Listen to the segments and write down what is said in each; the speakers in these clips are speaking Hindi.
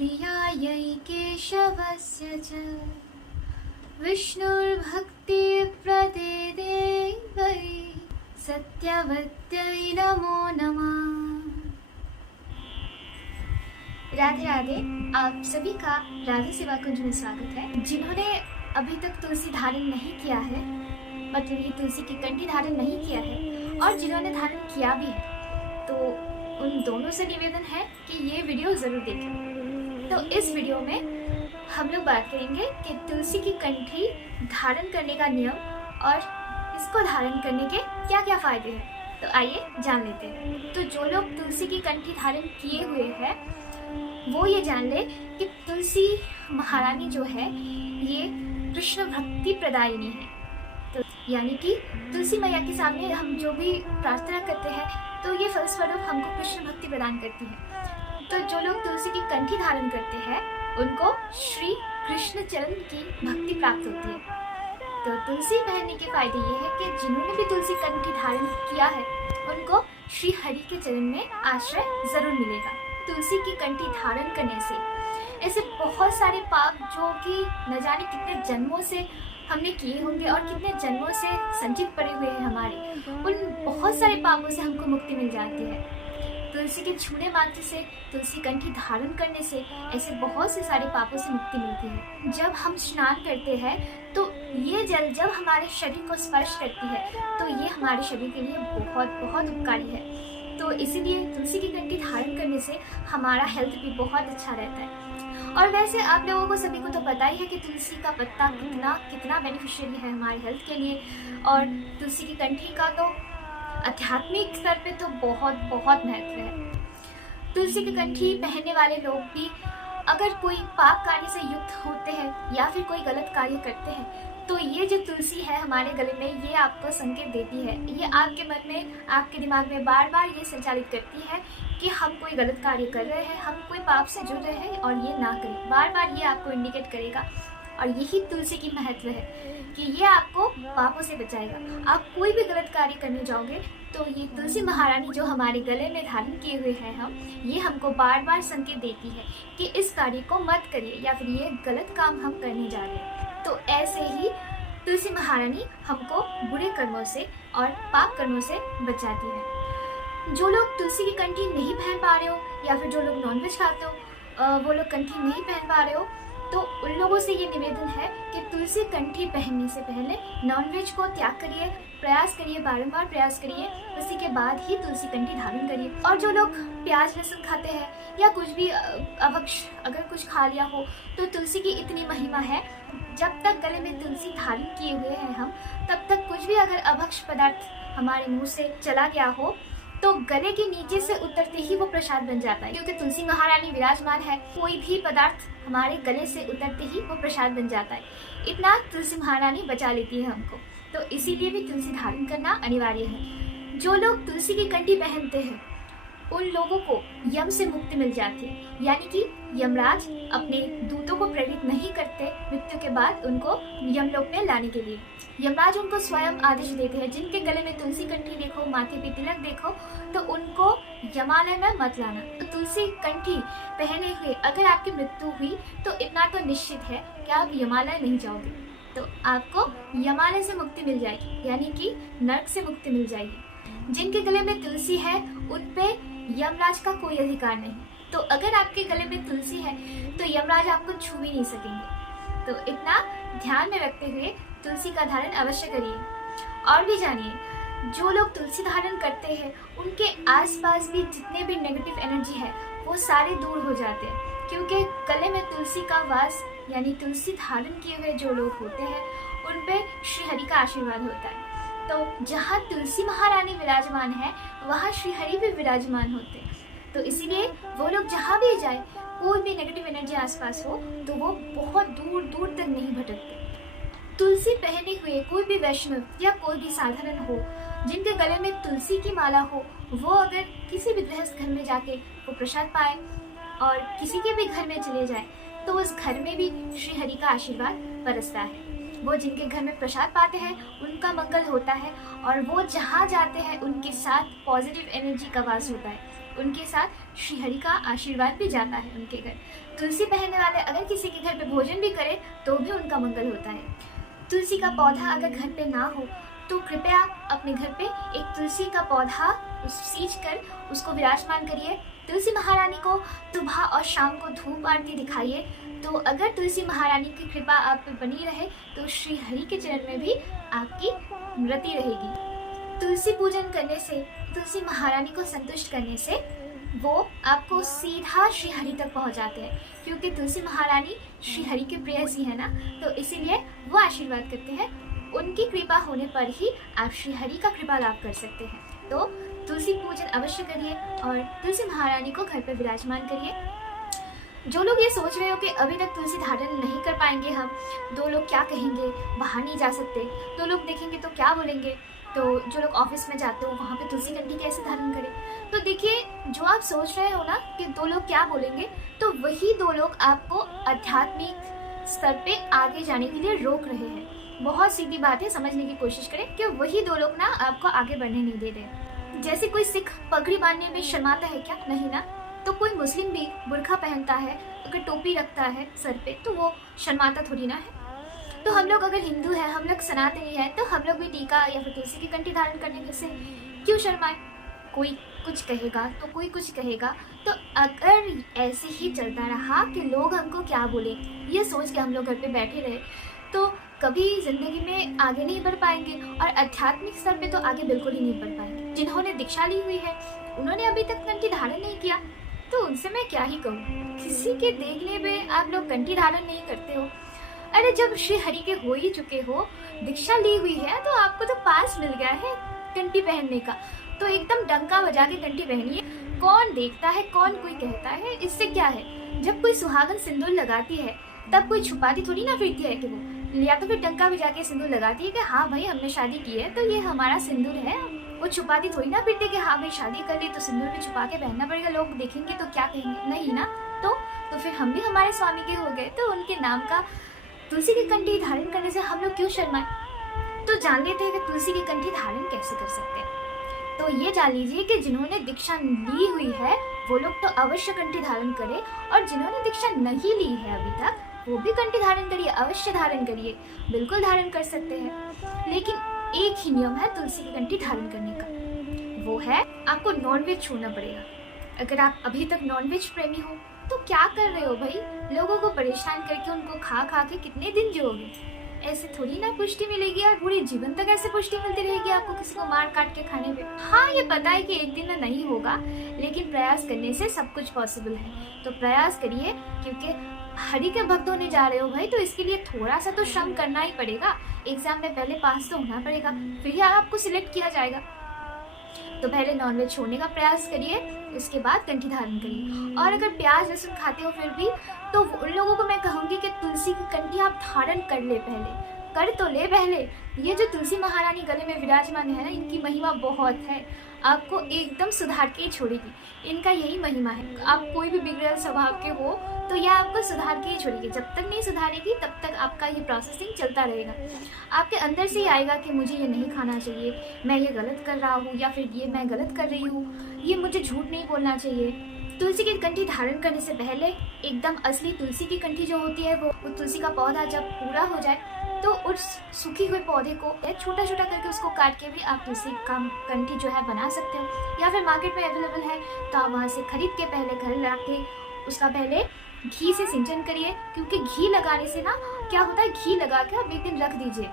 प्रियायै केशवस्य च विष्णुर्भक्तिप्रदेवै सत्यवत्यै नमो नमः। राधे राधे। आप सभी का राधे सेवा कुंज में स्वागत है। जिन्होंने अभी तक तुलसी धारण नहीं किया है, मतलब ये तुलसी की कंठी धारण नहीं किया है, और जिन्होंने धारण किया भी है, तो उन दोनों से निवेदन है कि ये वीडियो जरूर देखें। तो इस वीडियो में हम लोग बात करेंगे कि तुलसी की कंठी धारण करने का नियम और इसको धारण करने के क्या क्या फायदे हैं। तो आइए जान लेते हैं। तो जो लोग तुलसी की कंठी धारण किए हुए हैं वो ये जान ले कि तुलसी महारानी जो है ये कृष्ण भक्ति प्रदायिनी है। तो यानी कि तुलसी मैया के सामने हम जो भी प्रार्थना करते हैं तो ये फलस्वरूप हमको कृष्ण भक्ति प्रदान करती है। तो जो लोग तुलसी की कंठी धारण करते हैं उनको श्री कृष्ण चरण की भक्ति प्राप्त होती है। तो तुलसी पहनने के फायदे ये है कि जिन्होंने भी तुलसी कंठी धारण किया है उनको श्री हरि के चरण में आश्रय जरूर मिलेगा। तुलसी की कंठी धारण करने से ऐसे बहुत सारे पाप जो कि न जाने कितने जन्मों से हमने किए होंगे और कितने जन्मों से संचित पड़े हुए हैं हमारे, उन बहुत सारे पापों से हमको मुक्ति मिल जाती है। तुलसी के छूने मात्र से, तुलसी कंठी धारण करने से ऐसे बहुत से सारे पापों से मुक्ति मिलती है। जब हम स्नान करते हैं तो ये जल जब हमारे शरीर को स्पर्श करती है तो ये हमारे शरीर के लिए बहुत बहुत उपकारी है। तो इसीलिए तुलसी की कंठी धारण करने से हमारा हेल्थ भी बहुत अच्छा रहता है। और वैसे आप लोगों को सभी को तो पता ही है कि तुलसी का पत्ता कितना बेनिफिशियरी है हमारे हेल्थ के लिए, और तुलसी की कंठी का तो आध्यात्मिक स्तर पे तो बहुत बहुत महत्व है। तुलसी की कंठी पहनने वाले लोग भी अगर कोई पाप कार्य से युक्त होते हैं या फिर कोई गलत कार्य करते हैं तो ये जो तुलसी है हमारे गले में ये आपको संकेत देती है। ये आपके मन में, आपके दिमाग में बार बार ये संचालित करती है कि हम कोई गलत कार्य कर रहे हैं, हम कोई पाप से जुड़ रहे हैं और ये ना करें। बार बार ये आपको इंडिकेट करेगा। और यही तुलसी की महत्व है कि ये आपको पापों से बचाएगा। आप कोई भी गलत कार्य करने जाओगे तो ये तुलसी महारानी जो हमारे गले में धारण किए हुए हैं हम, ये हमको बार बार संकेत देती है कि इस कार्य को मत करिए या फिर ये गलत काम हम करने जा रहे हैं। तो ऐसे ही तुलसी महारानी हमको बुरे कर्मों से और पाप कर्मों से बचाती है। जो लोग तुलसी की कंठी नहीं पहन पा रहे हो या फिर जो लोग नॉनवेज खाते हो वो लोग कंठी नहीं पहन पा रहे हो, तो उन लोगों से ये निवेदन है कि तुलसी कंठी पहनने से पहले नॉनवेज को त्याग करिए, प्रयास करिए, बारंबार प्रयास करिए, उसी के बाद ही तुलसी कंठी धारण करिए। और जो लोग प्याज लहसुन खाते हैं या कुछ भी अभक्ष अगर कुछ खा लिया हो तो तुलसी की इतनी महिमा है, जब तक गले में तुलसी धारण किए हुए हैं हम तब तक कुछ भी अगर अभक्ष पदार्थ हमारे मुंह से चला गया हो तो गले के नीचे से उतरते ही वो प्रसाद बन जाता है। क्योंकि तुलसी महारानी विराजमान है, कोई भी पदार्थ हमारे गले से उतरते ही वो प्रसाद बन जाता है। इतना तुलसी महारानी बचा लेती है हमको। तो इसीलिए भी तुलसी धारण करना अनिवार्य है। जो लोग तुलसी की कंठी पहनते हैं उन लोगों को यम से मुक्ति मिल जाती है। यानी कि यमराज अपने दूतों को प्रेरित नहीं करते मृत्यु के बाद उनको यमलोक में लाने के लिए। यमराज उनको स्वयं आदेश देते हैं। जिनके गले में तुलसी कंठी देखो, माथे पे तिलक देखो, तो उनको यमालय में मत लाना। तो तुलसी कंठी पहने हुए अगर आपकी मृत्यु हुई तो इतना तो निश्चित है कि आप यमालय नहीं जाओगे, तो आपको यमालय से मुक्ति मिल जाएगी, यानी कि नरक से मुक्ति मिल जाएगी। जिनके गले में तुलसी है उन पे यमराज का कोई अधिकार नहीं। तो अगर आपके गले में तुलसी है तो यमराज आपको छू भी नहीं सकेंगे। तो इतना ध्यान में रखते हुए तुलसी का धारण अवश्य करिए। और भी जानिए, जो लोग तुलसी धारण करते हैं उनके आसपास भी जितने भी नेगेटिव एनर्जी है वो सारे दूर हो जाते हैं। क्योंकि गले में तुलसी का वास यानी तुलसी धारण किए हुए जो लोग होते हैं उन पे श्री हरि का आशीर्वाद होता है। तो जहाँ तुलसी महारानी विराजमान है वहाँ श्री हरि भी विराजमान होते हैं। तो इसीलिए वो लोग जहाँ भी जाए, कोई भी नेगेटिव एनर्जी आसपास हो तो वो बहुत दूर दूर तक नहीं भटकते। तुलसी पहने हुए कोई भी वैष्णव या कोई भी साधारण हो जिनके गले में तुलसी की माला हो, वो अगर किसी भी गृहस्थ घर में जाके वो प्रसाद पाए और किसी के भी घर में चले जाए तो उस घर में भी श्री हरि का आशीर्वाद बरसता है। वो जिनके घर में प्रसाद पाते हैं उनका मंगल होता है और वो जहाँ जाते हैं उनके साथ पॉजिटिव एनर्जी का वास होता है। उनके साथ श्रीहरि का आशीर्वाद भी जाता है उनके घर। तुलसी पहनने वाले अगर किसी के घर पे भोजन भी करे तो भी उनका मंगल होता है। तुलसी का पौधा अगर घर पे ना हो तो कृपया अपने घर पे एक तुलसी का पौधा सींच कर उसको विराजमान करिए। तुलसी महारानी को सुबह और शाम को धूप आरती दिखाइए। तो अगर तुलसी महारानी की कृपा आप पे बनी रहे तो श्री हरि के चरण में भी आपकी रति रहेगी। तुलसी पूजन करने से, तुलसी महारानी को संतुष्ट करने से वो आपको सीधा श्री हरि तक पहुंच जाते हैं, क्योंकि तुलसी महारानी श्री हरि के प्रेयसी है ना, तो इसीलिए वो आशीर्वाद करते हैं। उनकी कृपा होने पर ही आप श्री हरि का कृपा लाभ कर सकते हैं। तो तुलसी पूजन अवश्य करिए और तुलसी महारानी को घर पर विराजमान करिए। जो लोग ये सोच रहे हो कि अभी तक तुलसी धारण नहीं कर पाएंगे हम, 2 लोग क्या कहेंगे, बाहर नहीं जा सकते, 2 लोग देखेंगे तो क्या बोलेंगे, तो जो लोग ऑफिस में जाते हो वहाँ पे तुलसी कंठी कैसे धारण करें, तो देखिए जो आप सोच रहे हो ना कि 2 लोग क्या बोलेंगे, तो वही 2 लोग आपको आध्यात्मिक स्तर पे आगे जाने के लिए रोक रहे हैं। बहुत सीधी बात है, समझने की कोशिश करें कि वही 2 लोग ना आपको आगे बढ़ने नहीं दे रहे। जैसे कोई सिख पगड़ी बांधने में शर्माता है क्या? नहीं ना। तो कोई मुस्लिम भी बुर्खा पहनता है, अगर टोपी रखता है सर पे, तो वो शर्माता थोड़ी ना है। तो हम लोग अगर हिंदू हैं, हम लोग सनातनी हैं, तो हम लोग भी टीका या फिर तुलसी की कंठी धारण करने से क्यों शर्माए? कोई कुछ कहेगा तो कोई कुछ कहेगा। तो अगर ऐसे ही चलता रहा कि लोग हमको क्या बोले, ये सोच के हम लोग घर पे बैठे रहे, तो कभी जिंदगी में आगे नहीं बढ़ पाएंगे और आध्यात्मिक स्तर पे तो आगे बिल्कुल ही नहीं बढ़ पाएंगे। जिन्होंने दीक्षा ली हुई है, उन्होंने अभी तक कंठी धारण नहीं किया, तो उनसे मैं क्या ही कहूँ। किसी के देखने पे आप लोग कंठी धारण नहीं करते हो। अरे जब श्री हरि के हो ही चुके हो, दीक्षा ली हुई है, तो आपको तो पास मिल गया है कंठी पहनने का, तो एकदम डंका बजा के कंठी पहनिए। कौन देखता है, कौन कोई कहता है, इससे क्या है। जब कोई सुहागन सिंदूर लगाती है तब कोई छुपाती थोड़ी ना फिरती है कि वो, या तो फिर डंका बजा के सिंदूर लगाती है कि हाँ भाई हमने शादी की है तो ये हमारा सिंदूर है। वो छुपाती थोड़ी ना फिरती कि हाँ भाई शादी कर ली तो सिंदूर भी छुपा के पहनना पड़ेगा, लोग देखेंगे तो क्या कहेंगे, नहीं ना। तो फिर हम भी हमारे स्वामी के हो गए, तो उनके नाम का तुलसी की कंठी धारण करने से हम लोग क्यों शर्माए। तो जान लेते हैं कि तुलसी की कंठी धारण कैसे कर सकते हैं। तो ये जान लीजिए कि जिन्होंने दीक्षा ली हुई है वो लोग तो अवश्य कंठी धारण करें, और जिन्होंने दीक्षा नहीं ली है अभी तक वो भी कंठी धारण करिए, अवश्य धारण करिए, बिल्कुल धारण कर सकते हैं। लेकिन एक ही नियम है तुलसी की कंठी धारण करने का, वो है आपको नॉनवेज छोड़ना पड़ेगा। अगर आप अभी तक नॉनवेज प्रेमी हो तो क्या कर रहे हो भाई, लोगों को परेशान करके उनको खा खा के कितने दिन जियोगे। ऐसे थोड़ी ना पुष्टि मिलेगी, और पूरे जीवन तक ऐसे पुष्टि मिलती रहेगी आपको किसी को मार काट के खाने पे। हाँ ये पता है कि एक दिन में नहीं होगा, लेकिन प्रयास करने से सब कुछ पॉसिबल है। तो प्रयास करिए, क्योंकि हरि के भक्त होने जा रहे हो भाई, तो इसके लिए थोड़ा सा तो श्रम करना ही पड़ेगा। एग्जाम में पहले पास तो होना पड़ेगा, फिर ही आपको सिलेक्ट किया जाएगा। तो पहले नॉनवेज छोड़ने का प्रयास करिए, इसके बाद कंठी धारण करिए। और अगर प्याज लहसुन खाते हो फिर भी, तो उन लोगों को मैं कहूँगी कि तुलसी की कंठी आप धारण कर ले, पहले कर तो ले पहले। ये जो तुलसी महारानी गले में विराजमान है ना, इनकी महिमा बहुत है, आपको एकदम सुधार के ही छोड़ेगी। इनका यही महिमा है, आप कोई भी बिगड़ल स्वभाव के हो तो यह आपको सुधार के ही छोड़ेगी। जब तक नहीं सुधारेगी तब तक आपका ये प्रोसेसिंग चलता रहेगा। आपके अंदर से ही आएगा कि मुझे ये नहीं खाना चाहिए, मैं ये गलत कर रहा हूँ, या फिर ये मैं गलत कर रही हूँ, ये मुझे झूठ नहीं बोलना चाहिए। तुलसी की कंठी धारण करने से पहले एकदम असली तुलसी की कंठी जो होती है, वो तुलसी का पौधा जब पूरा हो जाए तो उस सूखी हुए पौधे को छोटा छोटा करके उसको काट के भी आप तुलसी का कंठी जो है बना सकते हो, या फिर मार्केट में अवेलेबल है तो आप वहाँ से खरीद के पहले घर ला के उसका पहले घी से सिंचन करिए। क्योंकि घी लगाने से ना क्या होता है, घी लगा के आप एक दिन रख दीजिए।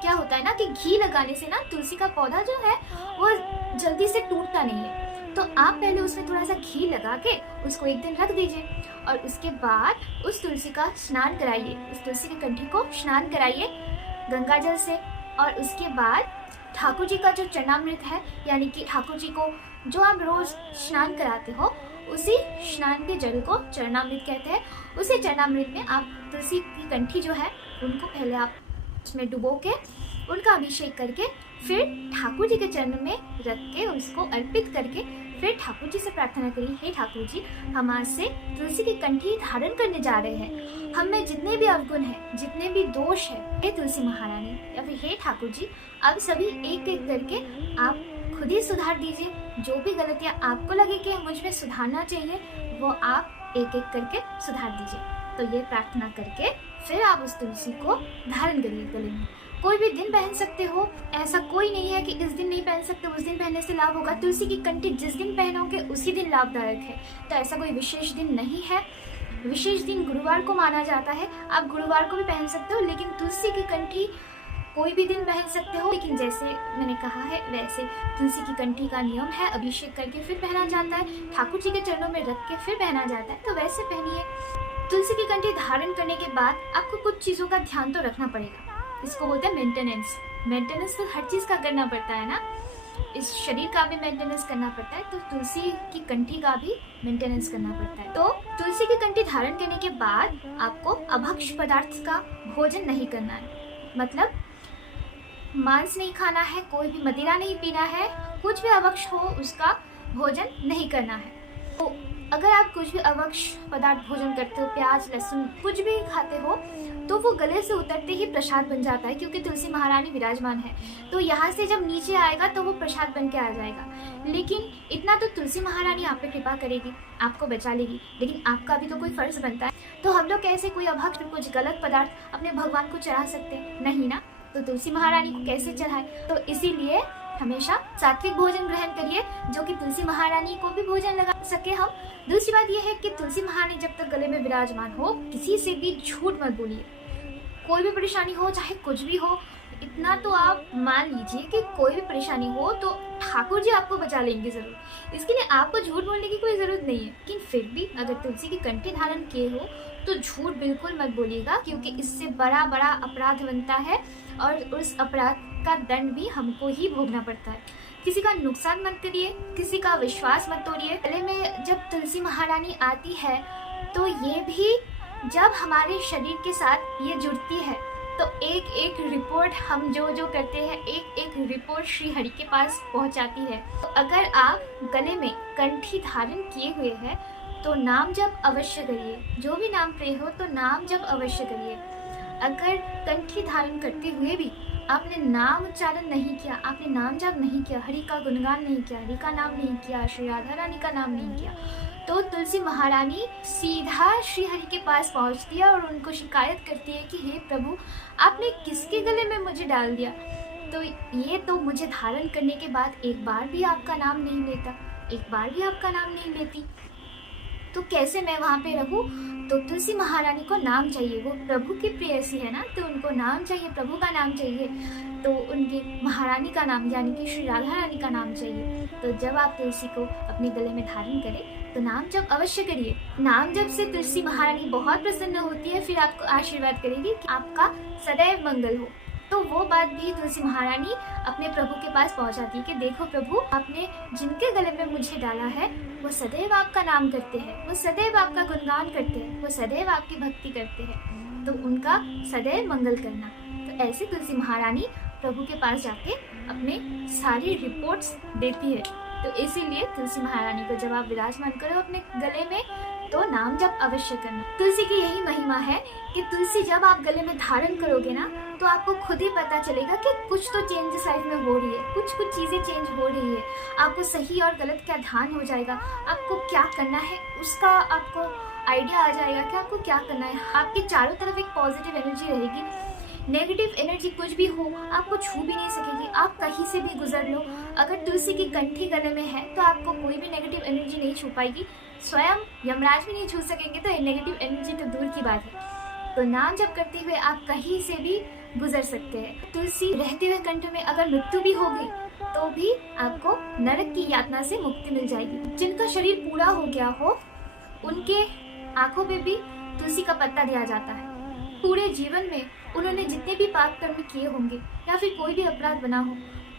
क्या होता है ना कि घी लगाने से ना तुलसी का पौधा जो है वो जल्दी से टूटता नहीं है। तो आप पहले उसमें थोड़ा सा घी लगा के उसको एक दिन रख दीजिए, और उसके बाद उस तुलसी का स्नान कराइए, उस तुलसी की कंठी को स्नान कराइए गंगा जल से। और उसके बाद ठाकुर जी का जो चरणामृत है, यानी कि ठाकुर जी को जो आप रोज स्नान कराते हो, उसी स्नान के जल को चरणामृत कहते हैं। उसी चरणामृत में आप तुलसी की कंठी जो है उनको पहले आप उसमें डुबो के उनका अभिषेक करके फिर ठाकुर जी के चरण में रख के उसको अर्पित करके फिर ठाकुर जी से प्रार्थना करिए, हे ठाकुर जी, हम आज से तुलसी की कंठी धारण करने जा रहे हैं। हम में जितने भी अवगुण हैं, जितने भी दोष है, हे तुलसी महारानी या फिर हे ठाकुर जी, अब सभी एक एक करके आप खुद ही सुधार दीजिए। जो भी गलतियां आपको लगे कि मुझ में सुधारना चाहिए, वो आप एक एक करके सुधार दीजिए। तो ये प्रार्थना करके फिर आप उस तुलसी को धारण करिए गले में। कोई भी दिन पहन सकते हो, ऐसा कोई नहीं है कि इस दिन नहीं पहन सकते, उस दिन पहनने से लाभ होगा। तुलसी की कंठी जिस दिन पहनोगे उसी दिन लाभदायक है। तो ऐसा कोई विशेष दिन नहीं है। विशेष दिन गुरुवार को माना जाता है, आप गुरुवार को भी पहन सकते हो, लेकिन तुलसी की कंठी कोई भी दिन पहन सकते हो। लेकिन जैसे मैंने कहा है वैसे तुलसी की कंठी का नियम है, अभिषेक करके फिर पहना जाता है, ठाकुर जी के चरणों में रख के फिर पहना जाता है, तो वैसे पहनिए। तुलसी की कंठी धारण करने के बाद आपको कुछ चीज़ों का ध्यान तो रखना पड़ेगा। इसको बोलते हैं मेंटेनेंस। मेंटेनेंस तो हर चीज़ का करना पड़ता है ना, इस शरीर का भी मेंटेनेंस करना पड़ता है, तो तुलसी की कंठी का भी मेंटेनेंस करना पड़ता है। तो तुलसी की कंठी धारण करने के बाद आपको अभक्ष पदार्थ का भोजन नहीं करना है। मतलब मांस नहीं खाना है, कोई भी मदिरा नहीं पीना है, कुछ भी अभक्ष हो उसका भोजन नहीं करना है। तो अगर आप कुछ भी अभक्ष पदार्थ भोजन करते हो, प्याज लहसुन कुछ भी खाते हो, तो वो गले से उतरते ही प्रसाद बन जाता है, क्योंकि तुलसी महारानी विराजमान है। तो यहाँ से जब नीचे आएगा तो वो प्रसाद बन के आ जाएगा। लेकिन इतना तो तुलसी महारानी आप पे कृपा करेगी, आपको बचा लेगी, लेकिन आपका भी तो कोई फर्ज बनता है। तो हम लोग कैसे कोई अभक्ष कुछ गलत पदार्थ अपने भगवान को चढ़ा सकते हैं? नहीं ना। तो तुलसी महारानी को कैसे चढ़ाए? तो इसीलिए हमेशा सात्विक भोजन ग्रहण करिए, जो कि तुलसी महारानी को भी भोजन लगा सके हम। दूसरी बात यह है कि तुलसी महारानी जब तक गले में विराजमान हो, किसी से भी झूठ मत बोलिए। कोई भी परेशानी हो, चाहे कुछ भी हो, इतना तो आप मान लीजिए कि कोई भी परेशानी हो तो ठाकुर जी आपको बचा लेंगे जरूर। इसके लिए आपको झूठ बोलने की कोई जरूरत नहीं है। लेकिन फिर भी अगर तुलसी की कंठी धारण किए हो तो झूठ बिल्कुल मत बोलिएगा, क्योंकि इससे बड़ा बड़ा अपराध बनता है और उस अपराध का दंड भी हमको ही भोगना पड़ता है। किसी का नुकसान मत करिए, किसी का विश्वास मत तोड़िए। गले में जब तुलसी महारानी आती है तो ये भी जब हमारे शरीर के साथ ये जुड़ती है तो एक एक रिपोर्ट हम जो जो करते हैं, एक एक रिपोर्ट श्री हरि के पास पहुंचाती है। तो अगर आप गले में कंठी धारण किए हुए हैं तो नाम जप अवश्य करिए। जो भी नाम प्रिय हो तो नाम जप अवश्य करिए। अगर कंठी धारण करते हुए भी आपने नाम उच्चारण नहीं किया, आपने नाम जप नहीं किया, हरि का गुणगान नहीं किया, हरि का नाम नहीं किया, श्री राधा रानी का नाम नहीं किया, तो तुलसी महारानी सीधा श्री हरि के पास पहुंचती है और उनको शिकायत करती है कि हे प्रभु, आपने किसके गले में मुझे डाल दिया? तो ये तो मुझे धारण करने के बाद एक बार भी आपका नाम नहीं लेता, एक बार भी आपका नाम नहीं लेती, तो कैसे मैं वहाँ पे रहूँ? तो तुलसी महारानी को नाम चाहिए, वो प्रभु की प्रेयसी है ना, तो उनको नाम चाहिए, प्रभु का नाम चाहिए, तो उनकी महारानी का नाम यानी कि श्री राधा रानी का नाम चाहिए। तो जब आप तुलसी को अपने गले में धारण करें तो नाम जप अवश्य करिए। नाम जप से तुलसी महारानी बहुत प्रसन्न होती है, फिर आपको आशीर्वाद करेगी कि आपका सदैव मंगल हो। तो वो बात भी तुलसी महारानी अपने प्रभु के पास पहुंचाती है कि देखो प्रभु, आपने जिनके गले में मुझे डाला है वो सदैव आपका नाम करते हैं, वो सदैव आपका गुणगान करते हैं, वो सदैव आपकी भक्ति करते हैं, तो उनका सदैव मंगल करना। तो ऐसे तुलसी महारानी प्रभु के पास जाके अपने सारी रिपोर्ट्स देती है। तो इसीलिए तुलसी महारानी को जब आप विराजमान करो अपने गले में तो नाम जप अवश्य करना। तुलसी की यही महिमा है कि तुलसी जब आप गले में धारण करोगे ना तो आपको खुद ही पता चलेगा कि कुछ तो चेंजेस लाइफ में हो रही है, कुछ कुछ चीजें चेंज हो रही है। आपको सही और गलत का ध्यान हो जाएगा, आपको क्या करना है उसका आपको आइडिया आ जाएगा कि आपको क्या करना है। आपके चारों तरफ एक पॉजिटिव एनर्जी रहेगी, नेगेटिव एनर्जी कुछ भी हो आपको छू भी नहीं सकेगी। आप कहीं से भी गुजर लो, अगर तुलसी की कंठी गले में है तो आपको कोई भी नेगेटिव एनर्जी नहीं छू पाएगी, स्वयं यमराज भी नहीं छू सकेंगे, तो नेगेटिव एनर्जी तो दूर की बात है। तो नाम जप करते हुए आप कहीं से भी गुजर सकते हैं। तुलसी रहते हुए कंठ में अगर मृत्यु भी होगी तो भी आपको नरक की यातना से मुक्ति मिल जाएगी। जिनका शरीर पूरा हो गया हो उनके आंखों पे भी तुलसी का पत्ता दिया जाता है। पूरे जीवन में उन्होंने जितने भी पाप कर्म किए होंगे या फिर कोई भी अपराध बना हो,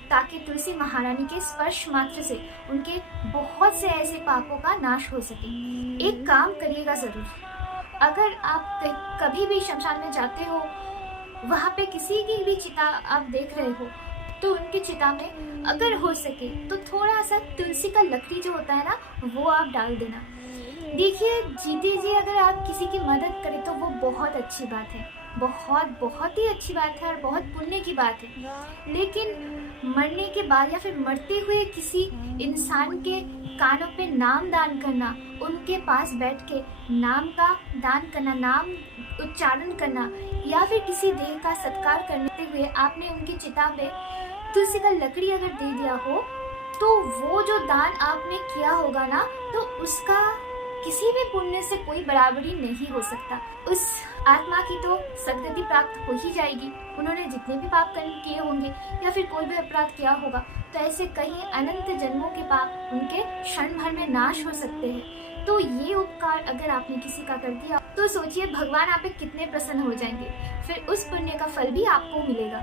ताकि तुलसी महारानी के स्पर्श मात्र से उनके बहुत से ऐसे पापों का नाश हो सके। एक काम करिएगा जरूर, अगर आप कभी भी शमशान में जाते हो, वहाँ पे किसी की भी चिता आप देख रहे हो तो उनकी चिता में अगर हो सके तो थोड़ा सा तुलसी का लकड़ी जो होता है ना वो आप डाल देना। देखिए जीते जी अगर आप किसी की मदद करें तो वो बहुत अच्छी बात है। बहुत बहुत ही अच्छी बात है और बहुत पुण्य की बात है। लेकिन मरने के बाद या फिर मरते हुए किसी इंसान के कानों पे नाम दान करना, उनके पास बैठ के नाम का दान करना, नाम उच्चारण करना, या फिर किसी देह का सत्कार करते हुए आपने उनकी चिता पे तुलसी का लकड़ी अगर दे दिया हो, तो वो जो दान आपने किया होगा ना, तो उसका किसी भी पुण्य से कोई बराबरी नहीं हो सकता। उस आत्मा की तो सदगति प्राप्त हो ही जाएगी। उन्होंने जितने भी पाप कर्म किए होंगे या फिर कोई भी अपराध किया होगा, तो ऐसे कई अनंत जन्मों के पाप उनके क्षण भर में नाश हो सकते हैं। तो ये उपकार अगर आपने किसी का कर दिया, तो सोचिए भगवान आप पे कितने प्रसन्न हो जाएंगे, फिर उस पुण्य का फल भी आपको मिलेगा।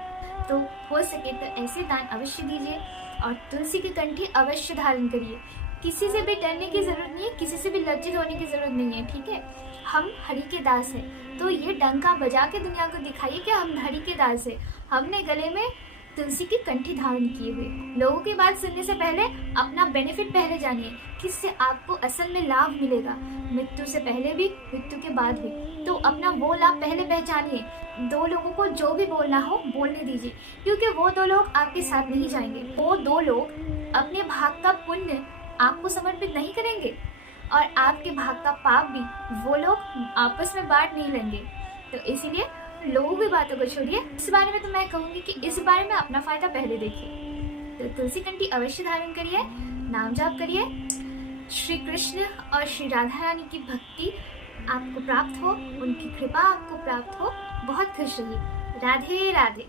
तो हो सके तो ऐसे दान अवश्य दीजिए और तुलसी की कंठी अवश्य धारण करिए। किसी से भी डरने की जरूरत नहीं है, किसी से भी लज्जित होने की जरूरत नहीं है, ठीक है। हम हरि के दास हैं, तो ये डंका बजा के दुनिया को दिखाइए कि हम हरि के दास हैं। हमने गले में तुलसी की कंठी धारण किए हुए। लोगों की बात सुनने से पहले अपना बेनिफिट पहले जानिए, किससे आपको असल में लाभ मिलेगा, मृत्यु से पहले भी, मृत्यु के बाद भी। तो अपना वो लाभ पहले पहचानिए। दो लोगों को जो भी बोलना हो बोलने दीजिए, क्योंकि वो दो लोग आपके साथ नहीं जाएंगे। वो दो लोग अपने भाग का पुण्य आपको समर्पित नहीं करेंगे और आपके भाग का पाप भी वो लोग आपस में बांट नहीं लेंगे। तो इसीलिए लोगों की बातों को छोड़िए। इस बारे में तो मैं कहूँगी कि इस बारे में अपना फायदा पहले देखिए। तो तुलसी कंठी अवश्य धारण करिए, नाम जाप करिए। श्री कृष्ण और श्री राधा रानी की भक्ति आपको प्राप्त हो, उनकी कृपा आपको प्राप्त हो। बहुत खुश रहिए। राधे राधे।